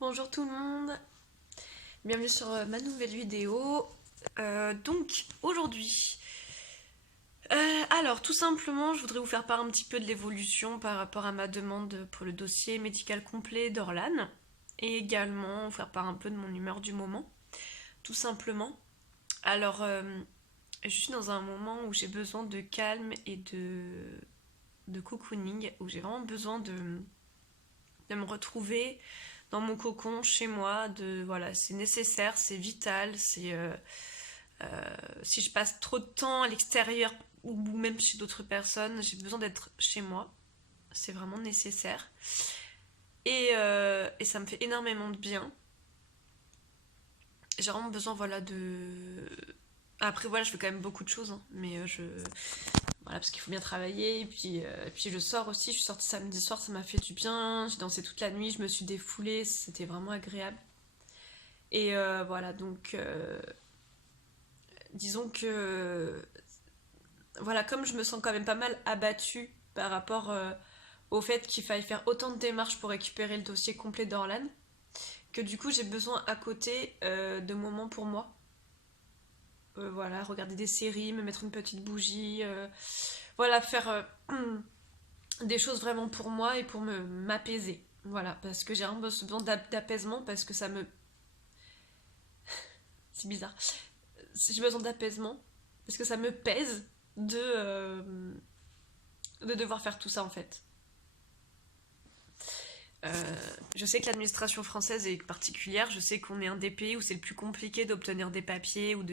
Bonjour tout le monde, bienvenue sur ma nouvelle vidéo. Donc aujourd'hui, alors tout simplement je voudrais vous faire part un petit peu de l'évolution par rapport à ma demande pour le dossier médical complet d'Orlan et également vous faire part un peu de mon humeur du moment, tout simplement. Alors je suis dans un moment où j'ai besoin de calme et de cocooning, où j'ai vraiment besoin de me retrouver dans mon cocon chez moi, voilà, c'est nécessaire, c'est vital, si je passe trop de temps à l'extérieur ou même chez d'autres personnes, j'ai besoin d'être chez moi, c'est vraiment nécessaire et ça me fait énormément de bien. J'ai vraiment besoin, voilà, de après voilà, je fais quand même beaucoup de choses, hein, mais voilà, parce qu'il faut bien travailler. Et puis je sors aussi, je suis sortie samedi soir, ça m'a fait du bien. J'ai dansé toute la nuit, je me suis défoulée, c'était vraiment agréable. Et voilà, donc disons que voilà, comme je me sens quand même pas mal abattue par rapport au fait qu'il faille faire autant de démarches pour récupérer le dossier complet d'Orlan, que du coup j'ai besoin à côté de moments pour moi. Voilà, regarder des séries, me mettre une petite bougie, voilà, faire des choses vraiment pour moi et pour m'apaiser. Voilà, parce que j'ai vraiment besoin d'apaisement parce que ça me... C'est bizarre. J'ai besoin d'apaisement parce que ça me pèse de devoir faire tout ça en fait. Je sais que l'administration française est particulière, je sais qu'on est un des pays où c'est le plus compliqué d'obtenir des papiers ou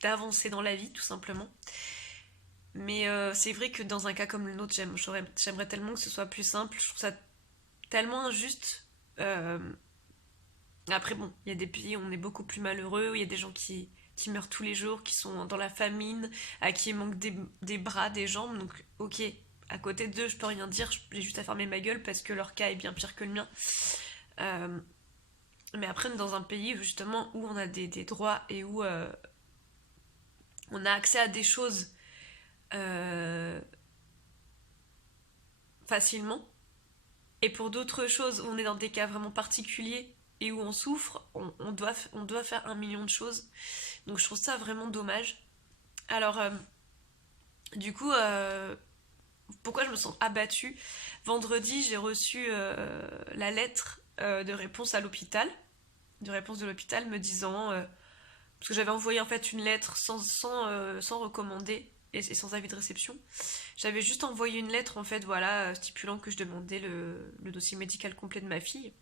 d'avancer dans la vie tout simplement. Mais c'est vrai que dans un cas comme le nôtre, j'aimerais tellement que ce soit plus simple, je trouve ça tellement injuste. Euh, Après, bon, il y a des pays où on est beaucoup plus malheureux, où il y a des gens qui meurent tous les jours, qui sont dans la famine, à qui il manque des bras, des jambes. Donc, ok, à côté d'eux, je peux rien dire, j'ai juste à fermer ma gueule parce que leur cas est bien pire que le mien. Euh, mais après, on est dans un pays justement où on a des droits et où on a accès à des choses euh, facilement. Et pour d'autres choses, où on est dans des cas vraiment particuliers et où on souffre, on doit faire un million de choses. Donc je trouve ça vraiment dommage. Alors, du coup, pourquoi je me sens abattue? Vendredi, j'ai reçu la lettre de réponse à l'hôpital, de réponse de l'hôpital me disant, parce que j'avais envoyé en fait une lettre sans recommander et sans avis de réception. J'avais juste envoyé une lettre en fait, voilà, stipulant que je demandais le dossier médical complet de ma fille.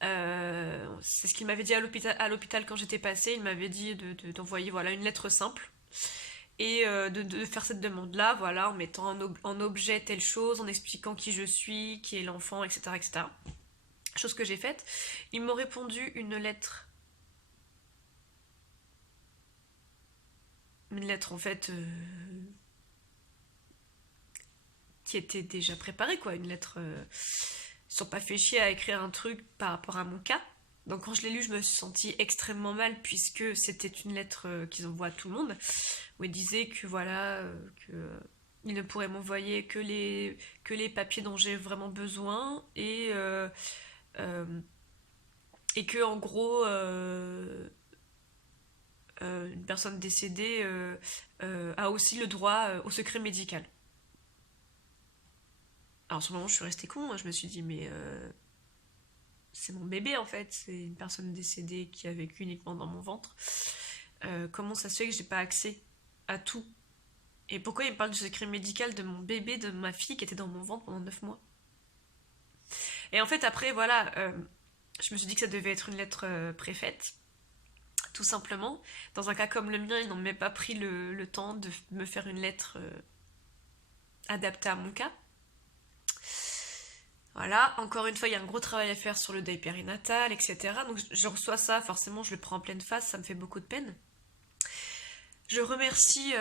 C'est ce qu'il m'avait dit à l'hôpital quand j'étais passée. Il m'avait dit d'envoyer voilà, une lettre simple et de faire cette demande-là, voilà, en mettant en objet telle chose, en expliquant qui je suis, qui est l'enfant, etc., etc. Chose que j'ai faite. Ils m'ont répondu une lettre en fait qui était déjà préparée, quoi, une lettre. Ils sont pas fait chier à écrire un truc par rapport à mon cas. Donc quand je l'ai lu, je me suis sentie extrêmement mal puisque c'était une lettre qu'ils envoient à tout le monde où ils disaient que voilà que ils ne pourraient m'envoyer que les papiers dont j'ai vraiment besoin euh, et que en gros une personne décédée a aussi le droit au secret médical. Alors sur le moment je suis restée con, hein, je me suis dit mais c'est mon bébé en fait, c'est une personne décédée qui a vécu uniquement dans mon ventre. Comment ça se fait que j'ai pas accès à tout? Et pourquoi il me parle du secret médical de mon bébé, de ma fille qui était dans mon ventre pendant 9 mois? Et en fait après voilà, je me suis dit que ça devait être une lettre préfaite, tout simplement. Dans un cas comme le mien, ils n'ont même pas pris le temps de me faire une lettre adaptée à mon cas. Voilà, encore une fois, il y a un gros travail à faire sur le deuil périnatal, etc. Donc je reçois ça, forcément, je le prends en pleine face, ça me fait beaucoup de peine. Je remercie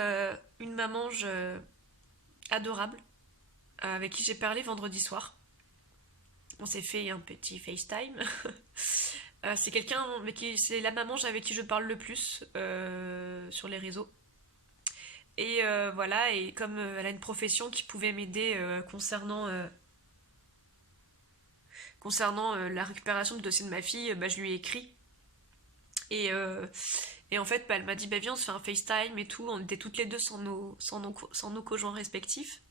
une maman adorable avec qui j'ai parlé vendredi soir. On s'est fait un petit FaceTime. C'est la maman avec qui je parle le plus sur les réseaux. Et voilà, et comme elle a une profession qui pouvait m'aider concernant concernant la récupération du dossier de ma fille, bah, je lui ai écrit. Et en fait, bah, elle m'a dit, bah, viens, on se fait un FaceTime et tout. On était toutes les deux sans nos conjoints respectifs.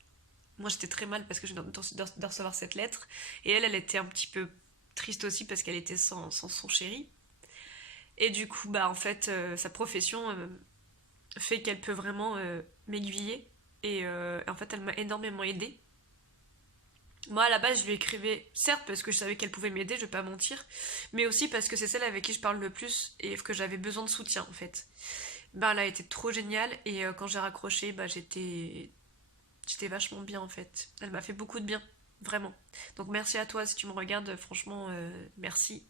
Moi, j'étais très mal parce que je viens de recevoir cette lettre. Et elle était un petit peu triste aussi parce qu'elle était sans son chéri. Et du coup, bah, en fait, sa profession fait qu'elle peut vraiment m'aiguiller. Et en fait, elle m'a énormément aidée. Moi, à la base, je lui écrivais, certes, parce que je savais qu'elle pouvait m'aider, je vais pas mentir, mais aussi parce que c'est celle avec qui je parle le plus et que j'avais besoin de soutien, en fait. Bah, elle a été trop géniale et quand j'ai raccroché, bah, j'étais vachement bien, en fait. Elle m'a fait beaucoup de bien, vraiment. Donc, merci à toi si tu me regardes, franchement, merci.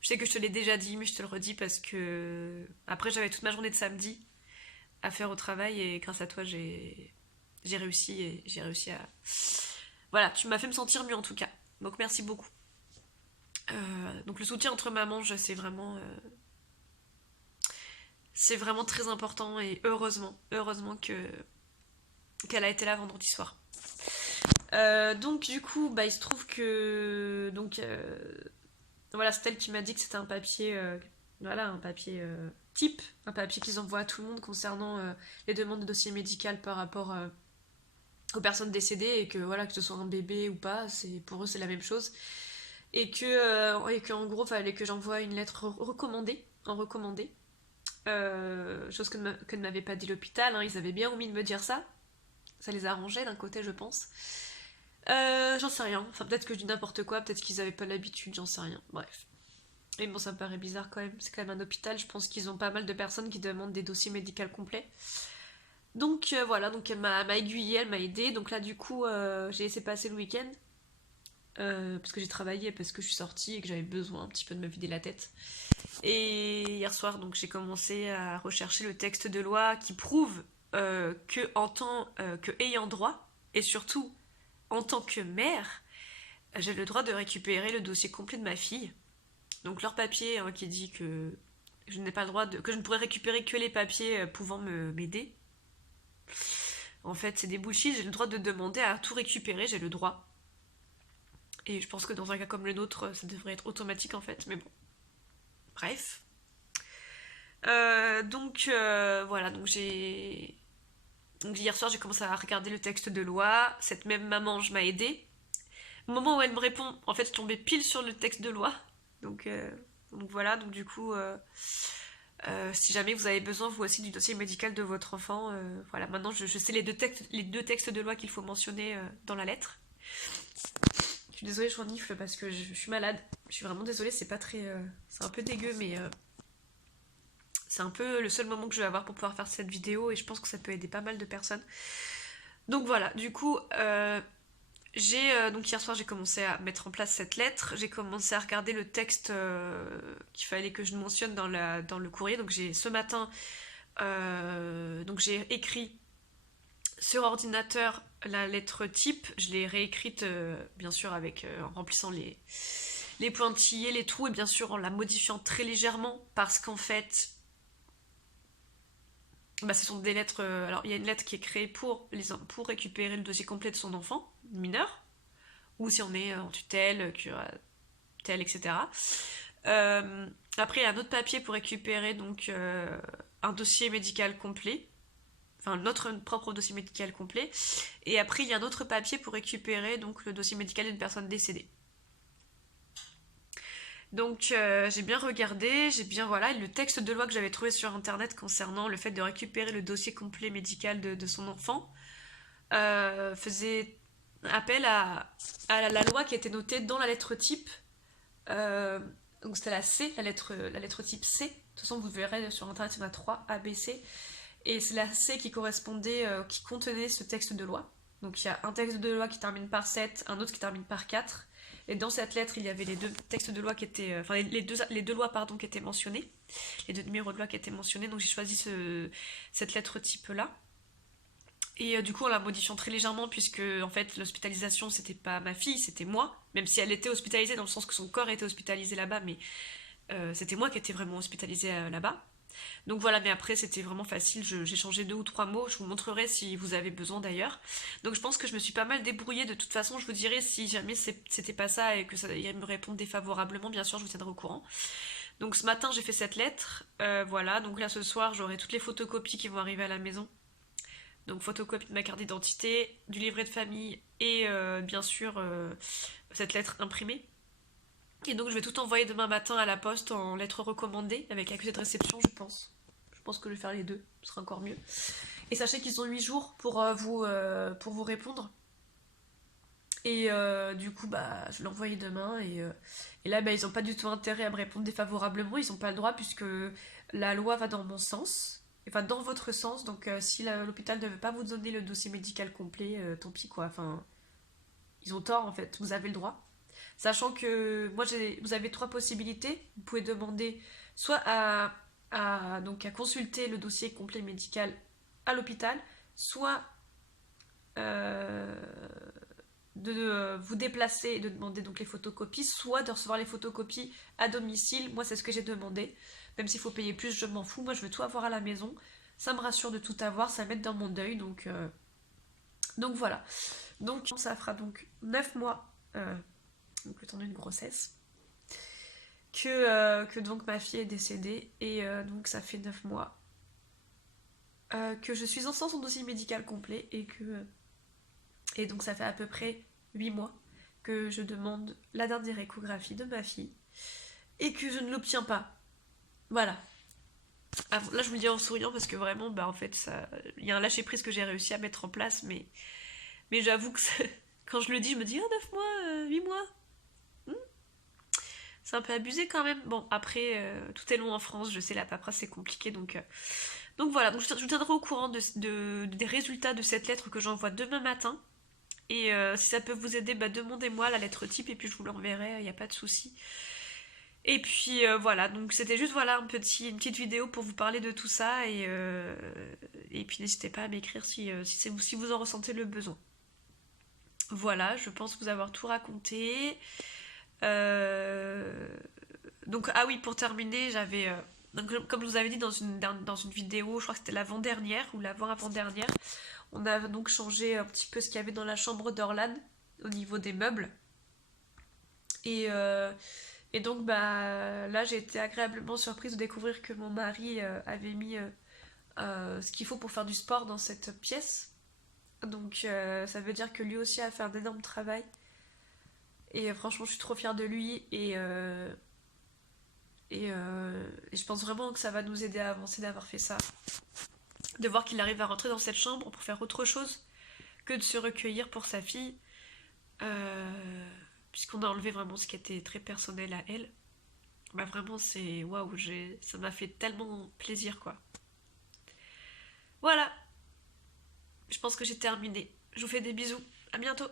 Je sais que je te l'ai déjà dit, mais je te le redis parce que après, j'avais toute ma journée de samedi à faire au travail et grâce à toi, j'ai réussi et j'ai réussi à. Voilà, tu m'as fait me sentir mieux en tout cas. Donc merci beaucoup. Donc le soutien entre mamans, c'est vraiment très important et heureusement qu'elle a été là vendredi soir. Donc du coup, bah il se trouve que voilà, c'est elle qui m'a dit que c'était un papier, voilà, un papier type, un papier qu'ils envoient à tout le monde concernant les demandes de dossier médical par rapport aux personnes décédées et que voilà, que ce soit un bébé ou pas, pour eux c'est la même chose. Et que en gros, fallait que j'envoie une lettre recommandée, en recommandé. Chose que ne m'avait pas dit l'hôpital, hein, ils avaient bien omis de me dire ça. Ça les arrangeait d'un côté, je pense. J'en sais rien. Enfin, peut-être que je dis n'importe quoi, peut-être qu'ils avaient pas l'habitude, j'en sais rien. Bref. Et bon, ça me paraît bizarre quand même. C'est quand même un hôpital, je pense qu'ils ont pas mal de personnes qui demandent des dossiers médicaux complets. Donc voilà, donc elle m'a aiguillée, elle m'a aidée. Donc là, du coup, j'ai laissé passer le week-end. Parce que j'ai travaillé, parce que je suis sortie et que j'avais besoin un petit peu de me vider la tête. Et hier soir, donc j'ai commencé à rechercher le texte de loi qui prouve que en tant que ayant droit, et surtout en tant que mère, j'ai le droit de récupérer le dossier complet de ma fille. Donc leur papier hein, qui dit que je n'ai pas le droit que je ne pourrais récupérer que les papiers pouvant m'aider. En fait, c'est des bullshit, j'ai le droit de demander à tout récupérer, j'ai le droit. Et je pense que dans un cas comme le nôtre, ça devrait être automatique en fait, mais bon. Bref. Voilà, donc hier soir j'ai commencé à regarder le texte de loi, cette même maman je m'a aidée. Au moment où elle me répond, en fait je tombais pile sur le texte de loi. Donc voilà, donc du coup, si jamais vous avez besoin vous aussi du dossier médical de votre enfant, voilà, maintenant je sais les deux textes de loi qu'il faut mentionner dans la lettre. Je suis désolée, je renifle parce que je suis malade. Je suis vraiment désolée, c'est pas très. C'est un peu dégueu, mais c'est un peu le seul moment que je vais avoir pour pouvoir faire cette vidéo et je pense que ça peut aider pas mal de personnes. Donc voilà, du coup, donc hier soir j'ai commencé à mettre en place cette lettre. J'ai commencé à regarder le texte qu'il fallait que je mentionne dans le courrier. Donc ce matin, donc j'ai écrit sur ordinateur la lettre type, je l'ai réécrite bien sûr en remplissant les pointillés, les trous et bien sûr en la modifiant très légèrement parce qu'en fait bah, ce sont des lettres. Alors il y a une lettre qui est créée pour récupérer le dossier complet de son enfant mineur ou si on est en tutelle, curatelle, etc. Après il y a un autre papier pour récupérer donc un dossier médical complet. Enfin, notre propre dossier médical complet. Et après, il y a un autre papier pour récupérer donc, le dossier médical d'une personne décédée. Donc, j'ai bien regardé, voilà, et le texte de loi que j'avais trouvé sur internet concernant le fait de récupérer le dossier complet médical de son enfant faisait appel à la loi qui était notée dans la lettre type. Donc, c'était la C, la lettre type C. De toute façon, vous verrez sur internet, il y en a 3, A, B, C. Et c'est la C qui qui contenait ce texte de loi. Donc il y a un texte de loi qui termine par 7, un autre qui termine par 4. Et dans cette lettre, il y avait les deux textes de loi qui étaient. Enfin, les deux lois, pardon, qui étaient mentionnées. Les deux numéros de loi qui étaient mentionnés. Donc j'ai choisi cette lettre type-là. Et du coup, en la modifiant très légèrement, puisque en fait, l'hospitalisation, c'était pas ma fille, c'était moi. Même si elle était hospitalisée, dans le sens que son corps était hospitalisé là-bas, mais c'était moi qui étais vraiment hospitalisée là-bas. Donc voilà, mais après c'était vraiment facile, j'ai changé 2 ou 3 mots, je vous montrerai si vous avez besoin d'ailleurs. Donc je pense que je me suis pas mal débrouillée, de toute façon je vous dirai si jamais c'était pas ça et que ça il me répond défavorablement, bien sûr je vous tiendrai au courant. Donc ce matin j'ai fait cette lettre, voilà, donc là ce soir j'aurai toutes les photocopies qui vont arriver à la maison. Donc photocopie de ma carte d'identité, du livret de famille et bien sûr cette lettre imprimée. Et donc je vais tout envoyer demain matin à la poste en lettre recommandée avec accusé de réception, je pense. Je pense que je vais faire les deux, ce sera encore mieux. Et sachez qu'ils ont 8 jours pour vous répondre. Et du coup, bah, je l'ai envoyé demain. Et là, bah, ils n'ont pas du tout intérêt à me répondre défavorablement. Ils n'ont pas le droit puisque la loi va dans mon sens. Enfin, dans votre sens. Donc, si l'hôpital ne veut pas vous donner le dossier médical complet, tant pis quoi. Enfin, ils ont tort en fait. Vous avez le droit. Sachant que moi, vous avez 3 possibilités. Vous pouvez demander soit donc à consulter le dossier complet médical à l'hôpital, soit euh, de vous déplacer et de demander donc les photocopies, soit de recevoir les photocopies à domicile. Moi, c'est ce que j'ai demandé. Même s'il faut payer plus, je m'en fous. Moi, je veux tout avoir à la maison. Ça me rassure de tout avoir, ça m'aide dans mon deuil. Donc voilà. Donc ça fera donc 9 mois, donc le temps d'une grossesse, que donc ma fille est décédée. Et donc ça fait 9 mois que je suis sans son dossier médical complet et donc ça fait à peu près 8 mois que je demande la dernière échographie de ma fille et que je ne l'obtiens pas. Voilà. Ah, là je vous le dis en souriant parce que vraiment bah en fait ça il y a un lâcher prise que j'ai réussi à mettre en place mais j'avoue que quand je le dis je me dis oh 9 mois 8 mois. Hmm, c'est un peu abusé quand même. Bon après tout est long en France, je sais la paperasse c'est compliqué donc voilà, donc je vous tiendrai au courant des résultats de cette lettre que j'envoie demain matin. Et si ça peut vous aider, bah, demandez-moi la lettre type et puis je vous l'enverrai, il n'y a pas de souci. Et puis voilà, donc c'était juste voilà une petite vidéo pour vous parler de tout ça et puis n'hésitez pas à m'écrire si vous en ressentez le besoin. Voilà, je pense vous avoir tout raconté. Euh, Donc ah oui, pour terminer, donc, comme je vous avais dit dans une vidéo, je crois que c'était l'avant-dernière ou l'avant-avant-dernière, on a donc changé un petit peu ce qu'il y avait dans la chambre d'Orlan au niveau des meubles. Et, euh, et donc bah là j'ai été agréablement surprise de découvrir que mon mari avait mis ce qu'il faut pour faire du sport dans cette pièce. Donc ça veut dire que lui aussi a fait un énorme travail. Et franchement je suis trop fière de lui et je pense vraiment que ça va nous aider à avancer d'avoir fait ça. De voir qu'il arrive à rentrer dans cette chambre pour faire autre chose que de se recueillir pour sa fille. Puisqu'on a enlevé vraiment ce qui était très personnel à elle. Bah vraiment c'est waouh, ça m'a fait tellement plaisir quoi. Voilà, je pense que j'ai terminé. Je vous fais des bisous. À bientôt.